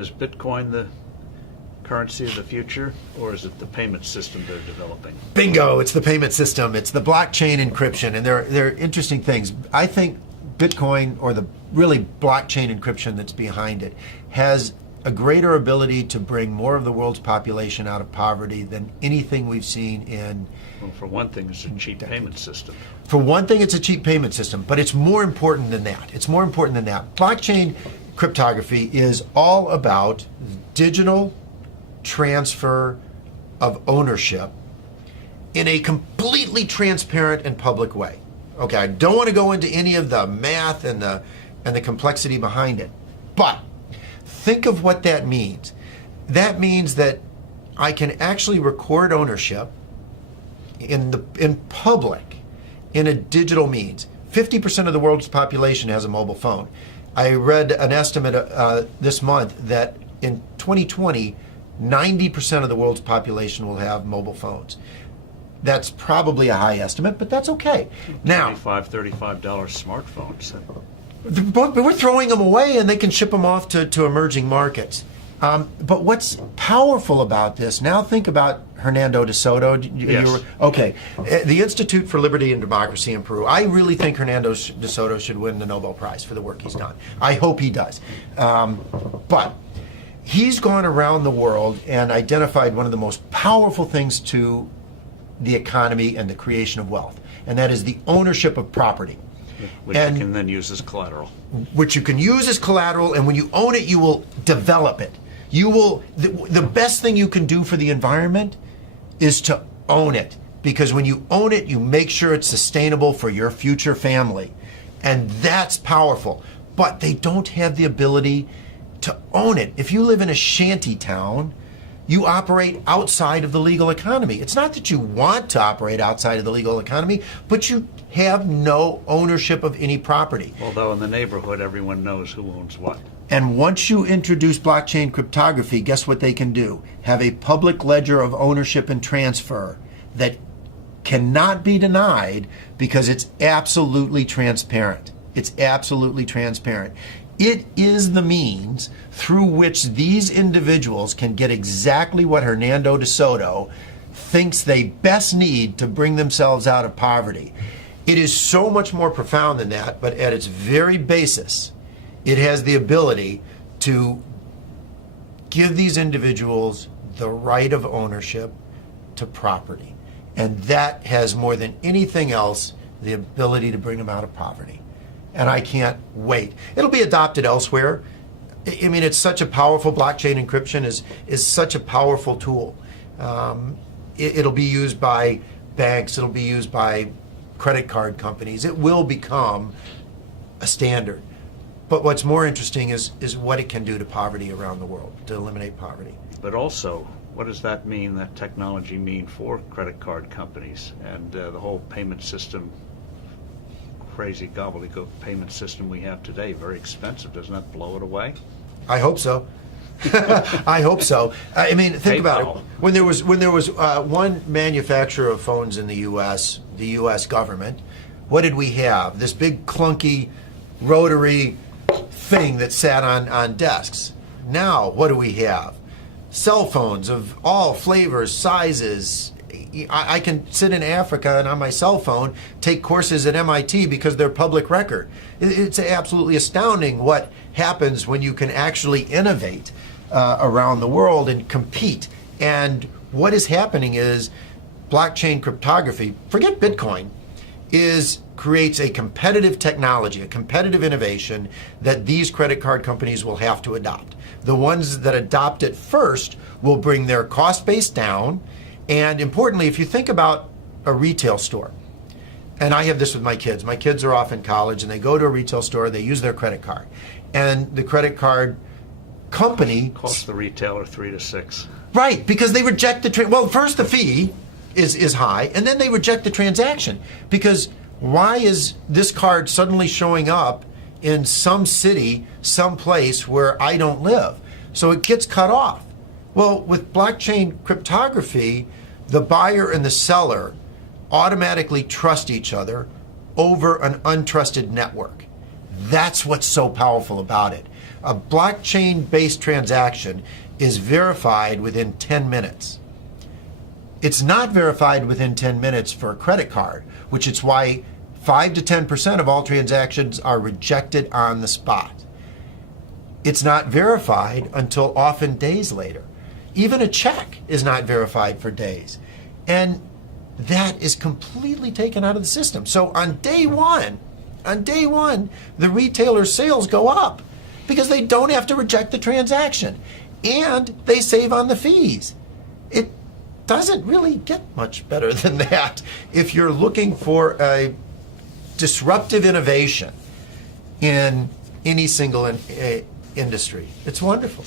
Is Bitcoin the currency of the future, or is it the payment system they're developing? Bingo, it's the payment system. It's the blockchain encryption, and they're interesting things. I think Bitcoin, or the really blockchain encryption that's behind it, has a greater ability to bring more of the world's population out of poverty than anything we've seen in... Well, for one thing, it's a cheap payment system. For one thing, it's a cheap payment system, but it's more important than that. It's more important than that. Blockchain cryptography is all about digital transfer of ownership in a completely transparent and public way. Okay, I don't want to go into any of the math and the complexity behind it, but think of what that means. That means that I can actually record ownership in public in a digital means. 50% of the world's population has a mobile phone. I read an estimate this month that in 2020, 90% of the world's population will have mobile phones. That's probably a high estimate, but that's okay. Now, $35 smartphones. But we're throwing them away, and they can ship them off to emerging markets. But what's powerful about this, now think about Hernando de Soto. Yes. Okay. The Institute for Liberty and Democracy in Peru. I really think Hernando de Soto should win the Nobel Prize for the work he's done. I hope he does. But he's gone around the world and identified one of the most powerful things to the economy and the creation of wealth, and that is the ownership of property. Which you can then use as collateral. Which you can use as collateral, and when you own it, you will develop it. You will. The best thing you can do for the environment is to own it, because when you own it, you make sure it's sustainable for your future family, and that's powerful. But they don't have the ability to own it. If you live in a shanty town, you operate outside of the legal economy. It's not that you want to operate outside of the legal economy, but you have no ownership of any property. Although in the neighborhood, everyone knows who owns what. And once you introduce blockchain cryptography, guess what they can do? Have a public ledger of ownership and transfer that cannot be denied, because it's absolutely transparent. It's absolutely transparent. It is the means through which these individuals can get exactly what Hernando de Soto thinks they best need to bring themselves out of poverty. It is so much more profound than that, but at its very basis, it has the ability to give these individuals the right of ownership to property. And that has, more than anything else, the ability to bring them out of poverty. And I can't wait. It'll be adopted elsewhere. I mean, it's such a powerful, blockchain encryption is such a powerful tool. It'll be used by banks. It'll be used by credit card companies. It will become a standard. But what's more interesting is what it can do to poverty around the world, to eliminate poverty. But also, what does that mean, that technology mean for credit card companies and the whole payment system, crazy gobbledygook payment system we have today? Very expensive. Doesn't that blow it away? I hope so. I hope so. I mean, think about it. When there was one manufacturer of phones in the U.S. government, what did we have? This big clunky rotary thing that sat on desks. Now, what do we have? Cell phones of all flavors, sizes. I can sit in Africa and on my cell phone take courses at MIT because they're public record. It's absolutely astounding what happens when you can actually innovate around the world and compete. And what is happening is blockchain cryptography, forget Bitcoin, creates a competitive technology, a competitive innovation that these credit card companies will have to adopt. The ones that adopt it first will bring their cost base down. And importantly, if you think about a retail store, and I have this with my kids. My kids are off in college and they go to a retail store, they use their credit card. And the credit card company costs the retailer $3 to $6. Right, because they reject the well, first the fee is high, and then they reject the transaction. Because why is this card suddenly showing up in some city, some place where I don't live? So it gets cut off. Well, with blockchain cryptography, the buyer and the seller automatically trust each other over an untrusted network. That's what's so powerful about it. A blockchain-based transaction is verified within 10 minutes. It's not verified within 10 minutes for a credit card, which is why 5 to 10% of all transactions are rejected on the spot. It's not verified until often days later. Even a check is not verified for days. And that is completely taken out of the system. So on day one, the retailer's sales go up because they don't have to reject the transaction and they save on the fees. It doesn't really get much better than that if you're looking for a disruptive innovation in any single industry. It's wonderful.